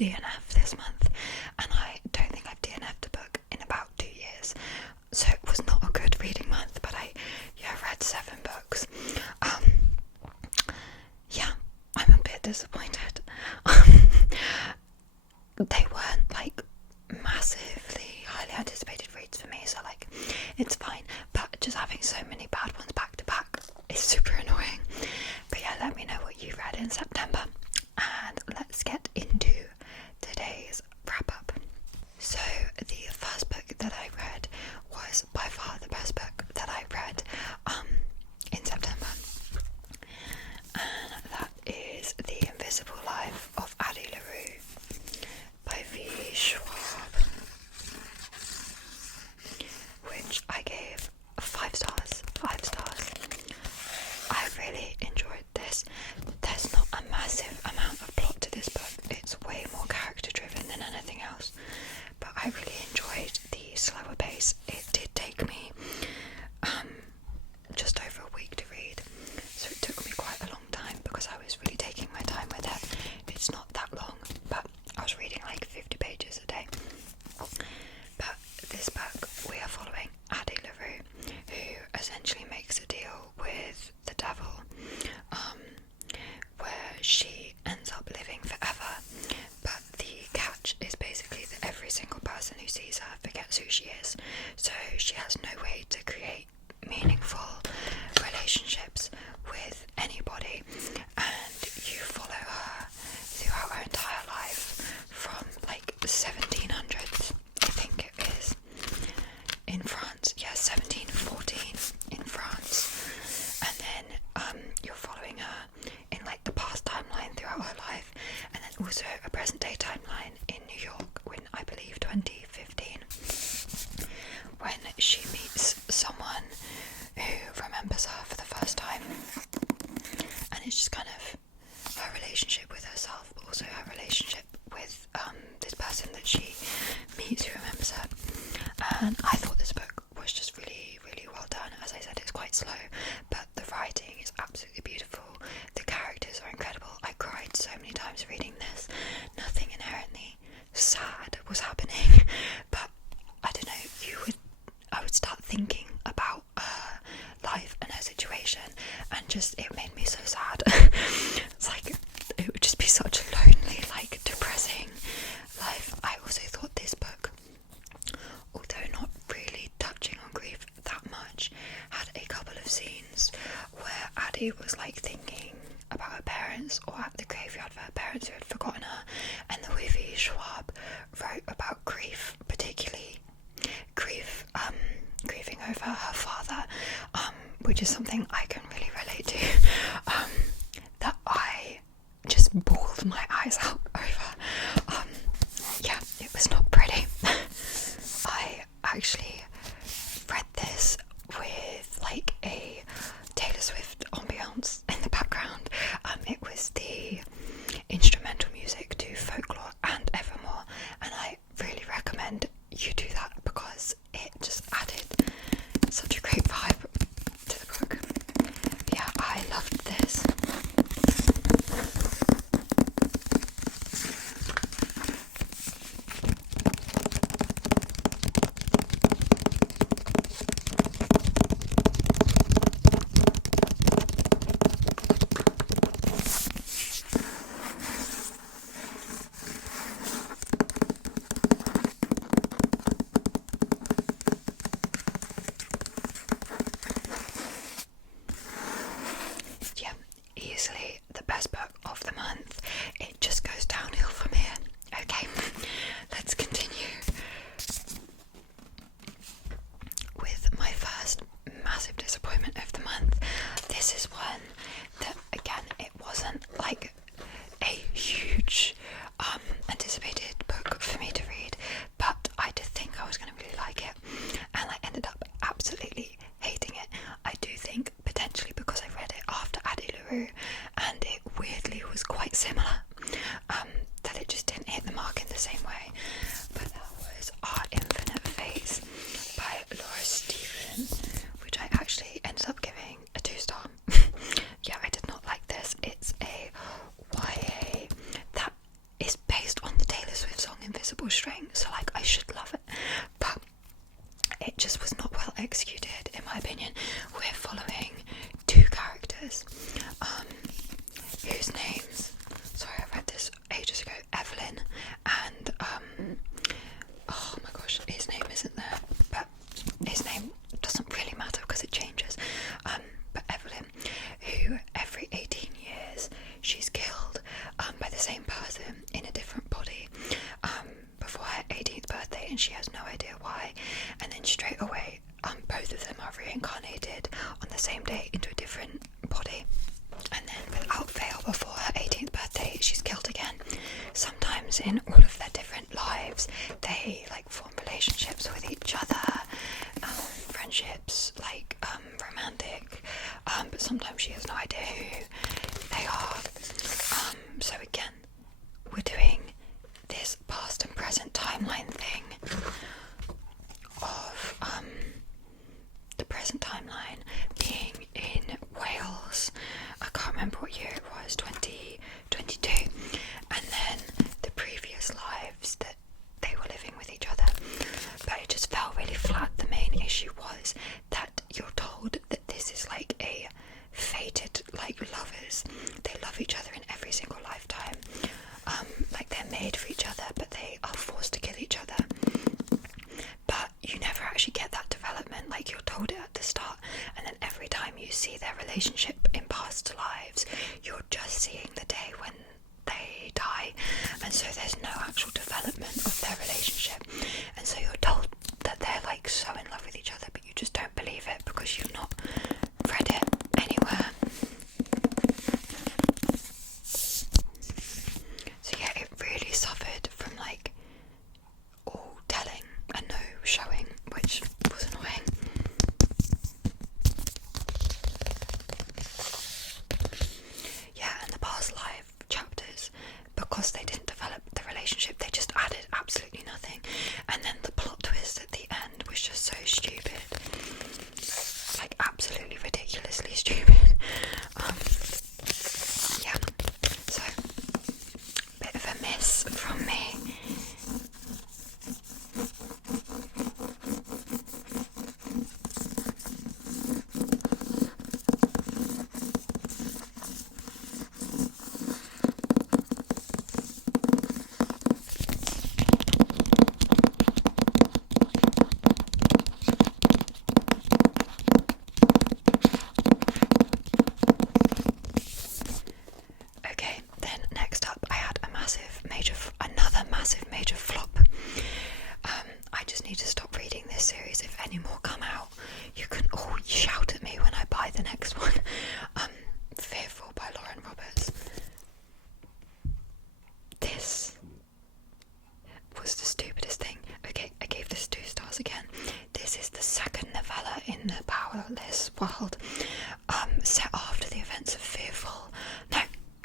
DNF this month, and I don't think I've DNF'd a book in about 2 years, so it was not a good reading month, but I read 7 books. I'm a bit disappointed. They weren't like massively highly anticipated reads for me, so like it's fine, but just having so many bad ones back to back is super annoying. But yeah, let me know what you read in September, and let's get into today's wrap up. So the first book that I read was by far the best book that I read in September, and that is The Invisible Life of Addie LaRue by V. Schwab, which I gave 5 stars. 5 stars. I really enjoyed this. There's not a massive amount of plot to this book. It's way more character driven than anything else, but I really enjoyed the slower pace. It did take me just over a week to read, so it took me quite a long time because I was really taking my time with it. It's not that long, but I was reading like 50 pages a day. But this book, we are following Addie LaRue, who essentially makes a deal with the devil, where she ends up living forever, but the catch is basically that every single person who sees her forgets who she is, so she has no way to create meaningful relationships with anybody, and you follow her throughout her entire life from like the 1700s, I think it is, in France. 1714 in France, and then you're following her in like the past timeline throughout her life, and then also a present day timeline in New York when I believe 2015, when she meets someone who remembers her for the first time, and it's just kind of her relationship with herself, but also her relationship with this person that she meets who remembers her. And I thought this book was just really, really well done. As I said, it's quite slow, but the writing is absolutely beautiful. The characters are incredible. I cried so many times reading this. Nothing inherently sad was happening, but I don't know, I would start thinking about her life and her situation, and just it made me so sad. It's like it would just be such a lonely, like depressing life. I also thought this book, although not really touching on grief that much, had a couple of scenes where Addie was like thinking about her parents, or at the graveyard for her parents who had forgotten her, and the way V. Schwab wrote about grief, particularly grieving over her father, which is something I can really relate to, that I just bawled my eyes out over. It was not pretty. I actually read this with like a Taylor Swift ambiance in the background. It was the instrumental music to Folklore and Evermore, and I really recommend you do that because it just added such a great vibe to the book. Yeah, I loved this. Easily the best book of the month. It just goes downhill from here. Okay, let's continue with my first massive disappointment of the month. This is one that, again, it wasn't like a huge anticipated book for me to read, but I did think I was going to really like it, and I ended up absolutely hating it. I do think potentially because I read it after Addie LaRue, and it weirdly was quite similar, that it just didn't hit the mark in the same way. But that was Our Infinite Phase by Laura Stephen, which I actually ended up giving a 2-star. Yeah, I did not like this. It's a years, whose names, sorry, I read this ages ago, Evelyn and oh my gosh, his name isn't there, but his name doesn't really matter because it changes, but Evelyn, who every 18 years she's killed by the same person in a different body before her 18th birthday, and she has no idea why, and then straight away both of them are reincarnated on the same day into a different body, and then without fail before her 18th birthday she's killed again. Sometimes in all of their different lives they like form relationships with each other, friendships, like romantic, but sometimes she has no idea who they are. So again, we're doing this past and present timeline thing of the present timeline being in Wales. I can't remember what year it was, 2022, and then the previous lives that they were living with each other, but it just fell really flat. The main issue was that you're told that this is like a fated, like lovers, they love each other in every single lifetime, like they're made for each other, but they are forced to kill each other. But you never actually get that development, like you're told it at the start, and then every time you see their relationship in past lives, you're just seeing the day when they die, and so there's no actual development of their relationship, and so you're told that they're like so in love with each other, but you just don't believe it because you've not read it anywhere. So yeah, it really suffered from like all telling and no showing, which was annoying. Yeah, and the past life chapters, because they didn't develop the relationship, they just added absolutely nothing, and then the plot twist at the end was just so stupid, like absolutely ridiculously stupid. Yeah, so bit of a miss from me. Okay, then next up I had another massive major flop. I just need to stop reading this series. If any more come out, you can all shout at me when I buy the next one. Fearful by Lauren Roberts. This was the stupidest thing. Okay, I gave this 2 stars again. This is the second novella in the Powerless world, set after the events of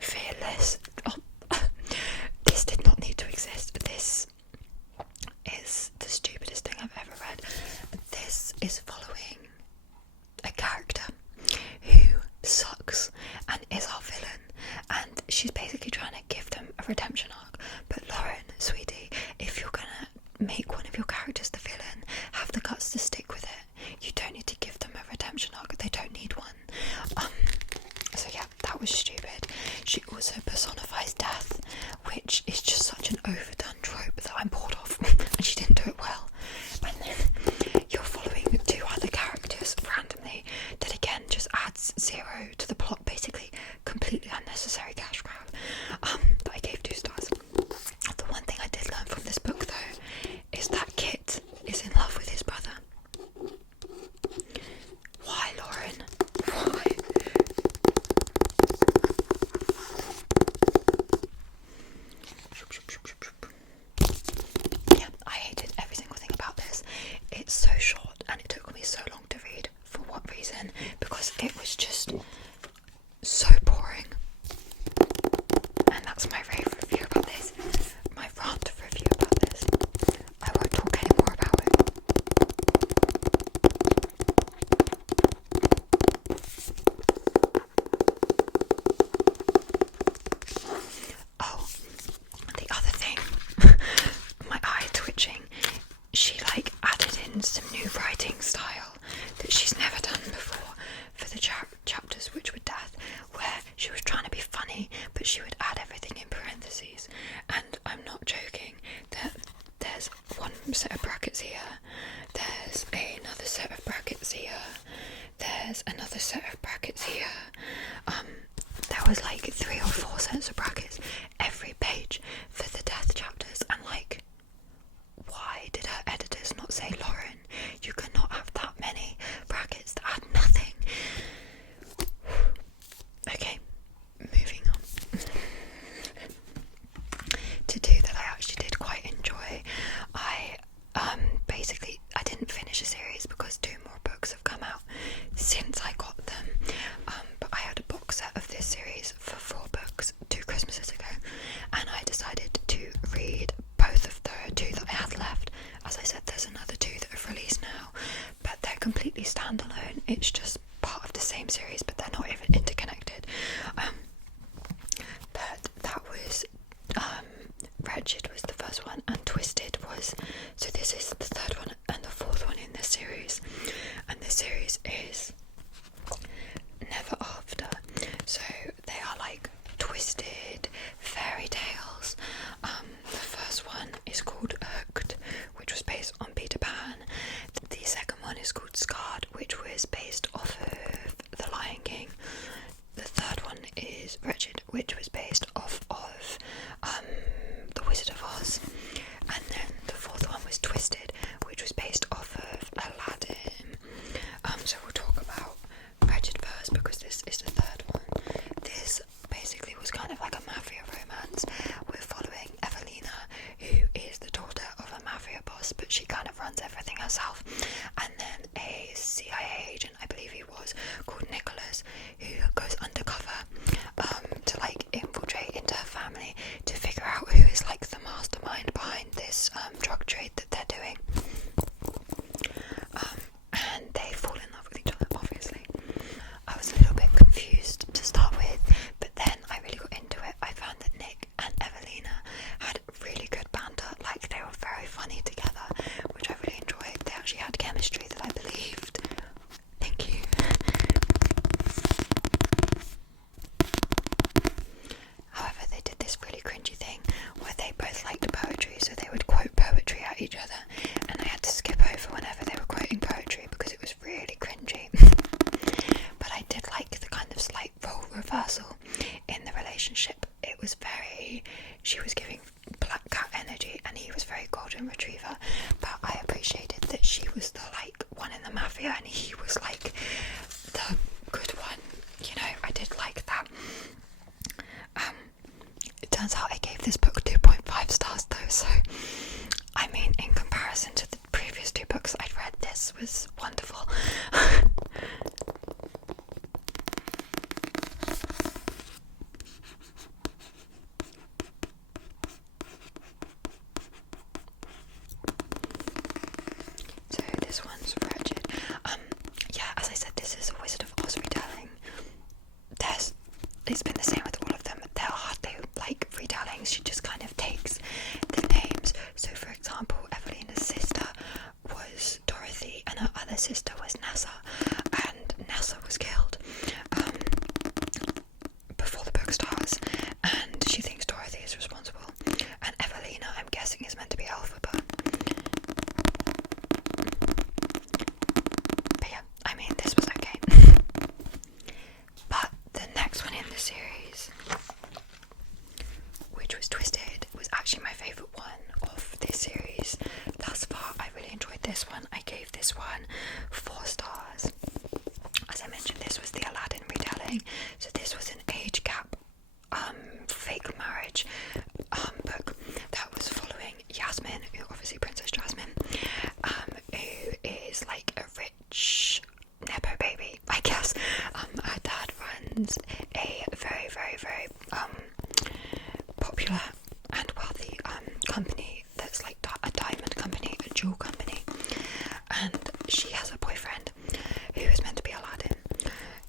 Fearless. Oh, this did not need to exist. This is the stupidest thing I've ever read. This is following a character who sucks and is our villain, and she's basically trying to give them a redemption arc. But Lauren, sweetie, if you're gonna make one of your characters the villain, have the guts to stick with it. You don't need to give them a redemption arc. They don't need one. So yeah, that was stupid. She also personifies death, which is just such an overdone trope that I'm bored of, and she didn't do it well. And then you're following 2 other characters randomly that again just adds 0 to the plot, basically completely unnecessary cash grab. But I gave 2 stars. The one thing I did learn from this book though is that Kit is in love with his brother. Why, Lauren? Why? Yeah, I hated every single thing about this. It's so short and it took me so long to read. For what reason? Because it was just so boring. she was trying to be funny, but she would add everything in parentheses. And I'm not joking, that there's one set of brackets here, there's another set of brackets here, there's another set of brackets here. There was like 3 or 4 sets of brackets every page for the death chapters, and like, why did her editors not say, Lauren, you cannot have that many brackets that add nothing? Okay, moving on. To do that I actually did quite enjoy. I didn't finish a series because 2 more books have come out since I got them, but I had a box set of this series for 4 books 2 Christmases ago, and I decided to read both of the 2 that I had left. As I said, there's another 2 that have released now, but they're completely standalone. It's just part of the same series, but they're not even interconnected. But that was Wretched was the first one, and Twisted was, so this is the 3rd one and the 4th one in this series, and this series is Never After. So they are like twisted fairy tales. The first one is called Hooked, which was based on Peter Pan. The second one is called Scarred, which was based off of The Lion King. The 3rd one is Wretched, which was based off of The Wizard of Oz. And then the 4th one was Twisted, which was based off of Aladdin. So we'll talk about Wretched first, because this is the 3rd one. This basically was kind of like a mafia romance. We're following Evelina, who is the daughter of a mafia boss, but she kind of runs everything herself. And then a CIA agent, I believe he was, called Nicholas, who goes undercover to like infiltrate into her family to figure out who is like the mastermind behind this drug trade that they're doing. And they fall in love with each other, obviously. I was a little bit confused to start with, but then I really got into it. I found that Nick and Evelina had really good banter, like they were very funny together, which I really enjoyed. They actually had chemistry that I believed. Thank you. However, they did this really cringy thing where they both liked poetry, so they would quote poetry at each other, and I had to skip over whenever they were quoting poetry because it was really cringy. But I did like the kind of slight role reversal in the relationship. It was very, she was giving black cat energy and he was very golden retriever, but I appreciated that she was the like one in the mafia and he was like the good one, you know. I did like that. It turns out I gave this book 2.5 stars though, so I mean, in comparison to the previous 2 books I'd read, this was wonderful. So this one's Wretched. Yeah, as I said, this is a Wizard of Oz retelling. It's been the same with all of them. They're hardly like retellings. She just kind of takes the names. So for example, Evelina's sister was Dorothy and her other sister was Nessa, and Nessa was killed before the book starts, and she thinks Dorothy is responsible, and Evelina, I'm guessing, is meant to be Elphaba. But yeah, I mean, this was okay. But the next one in the series, which was Twisted, was actually my favourite one of this series thus far. I really enjoyed this one. I gave this one 4 stars. As I mentioned, this was the Aladdin retelling, so this was an age gap fake marriage book that was following Yasmin, who obviously Princess Jasmine, who is like a rich nepo baby, I guess. Her dad runs a very, very, very popular and wealthy company that's like a diamond company, a jewel company, and she has a boyfriend who is meant to be Aladdin,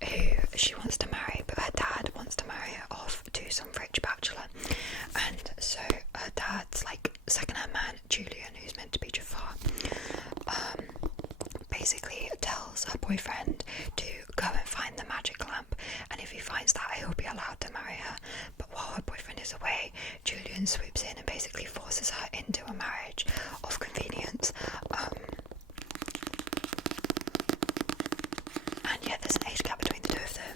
who she wants to marry, but her dad wants to marry her off to some rich bachelor, and so her dad's like second-hand man, Julian, who's meant to be Jafar, basically tells her boyfriend to go and find the magic lamp, and if he finds that, he'll be allowed to marry her. But while her boyfriend is away, Julian swoops in and basically forces her into a marriage of convenience. And yeah, there's an age gap between the two of them.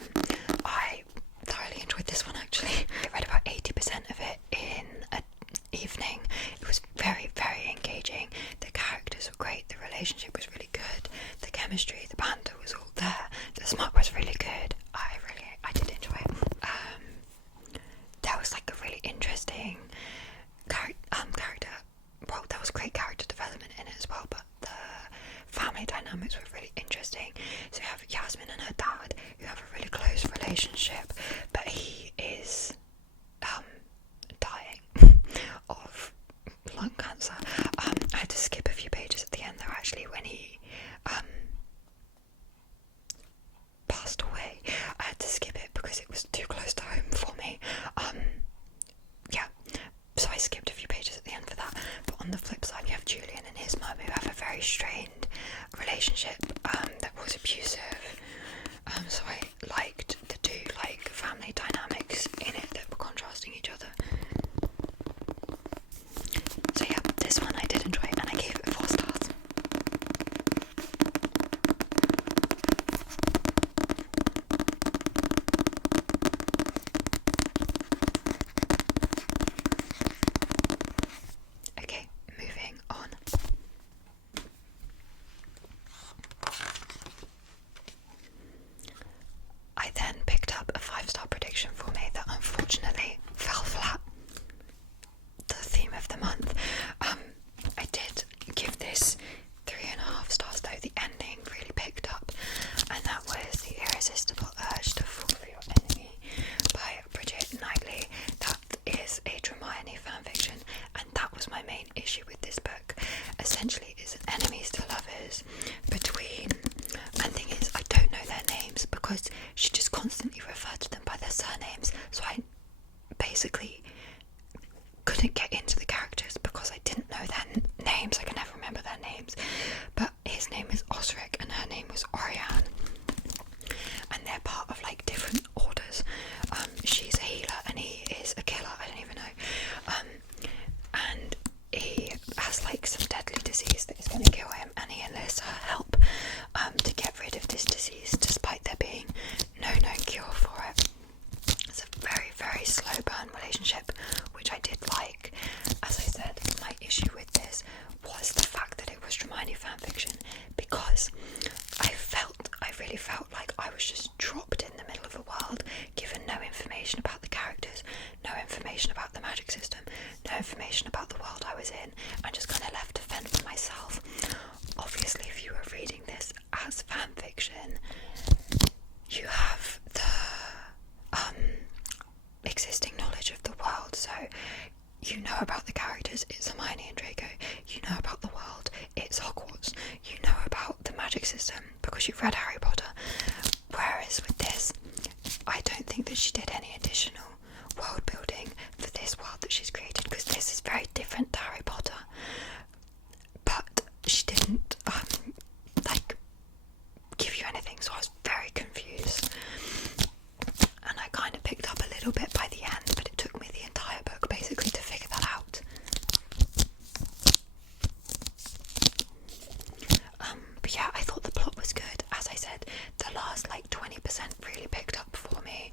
I thoroughly enjoyed this one actually. I read about 80% of it in an evening. It was very, very engaging. The characters were great, the relationship was really good, the chemistry, the banter was all there, the smut was really good. I did enjoy it. There was like a really interesting character, well, there was great character development in it as well, but the family dynamics were really interesting. So you have Yasmin and her dad, who have a really close relationship, but he is dying of lung cancer. I had to skip a few pages at the end there actually when he passed away. I had to skip it because it was too close to home for me. Yeah, so I skipped a few pages at the end for that. But on the flip side, you have Julian and his mum, who have a very strained relationship that was abusive. So I liked the two family dynamics in it that were contrasting each other. So yeah, this one I did enjoy and I gave it 4 stars. Okay, moving on. I then picked up a 5-star prediction for me that unfortunately fell flat. The theme of the month. I did give this 3.5 stars though. The ending really picked up, and that was The Irresistible Urge to Fall for Your Enemy by Bridget Knightley. That is a Hermione fanfiction, and that was my main issue with this book. Essentially, it's enemies to lovers between, and the thing is, I don't know their names because she just constantly referred to them by their surnames, so I basically couldn't get into the characters because I didn't know their names. I can never remember their names, but his name is Osric and her name was Orianne, and they're part of different orders. She's a healer and he is a killer, I don't even know, and he has some deadly disease that is going to kill him, and he enlists her help to get rid of this disease despite there being no known cure for it. It's a very, very slow burn relationship, which I did like. As I said, my issue with this was the fact that it was Hermione fanfiction, because I really felt like I was just dropped in the middle of a world, given no information about the characters, no information about the magic system, no information about the world I was in, and just kind of left to fend for myself. Obviously, if you are reading this as fanfiction, you have the existing knowledge of the world, so you know about the characters, it's Hermione and Draco. You know about the world, it's Hogwarts. You know about the magic system because you've read Harry Potter. Whereas with this, I don't think that she did any additional world building for this world that she's created, because this is very different to Harry Potter. But she didn't give you anything, so I was very confused. And I kind of picked up a little bit by the end, but it took me the entire book basically to figure that out. But yeah, I thought the plot was good. As I said, the last 20% really picked up for me.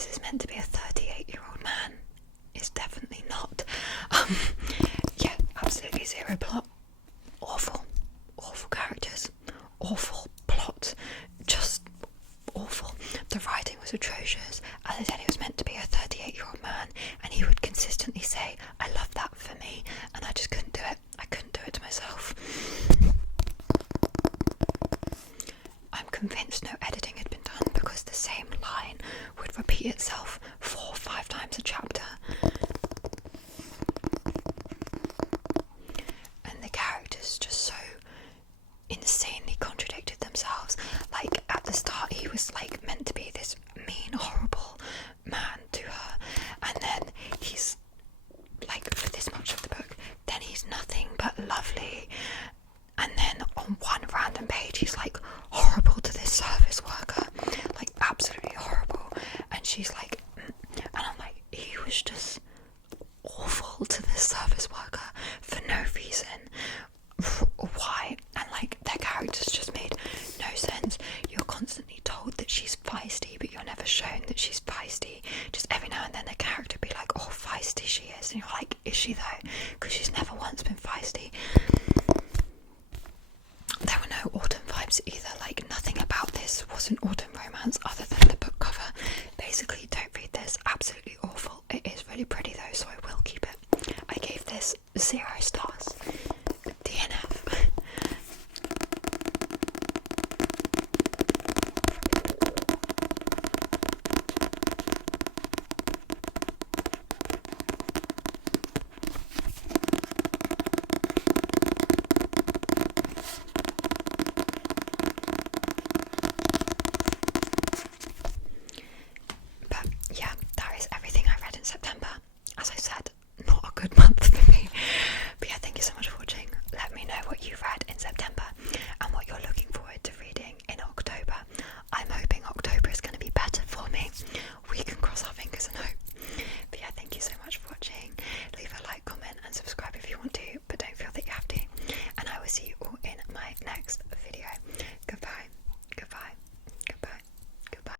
this is meant to be a 38-year-old man. It's definitely not. Yeah, absolutely zero plot. Awful characters, awful plot, just awful. The writing was atrocious. As I said, it was meant to be a 38-year-old man, and he would consistently say, I love that for me, and I just couldn't do it. I couldn't do it to myself. I'm convinced no editing had been done, because the same line would repeat itself 4 or 5 times a chapter. And the characters just so insanely contradicted themselves. Like, at the start he was like meant to be this mean, horrible man to her, and then he's like, for this much of the book, then he's nothing but lovely, and then on one random page he's like horrible to this service worker, like absolutely horrible, and she's like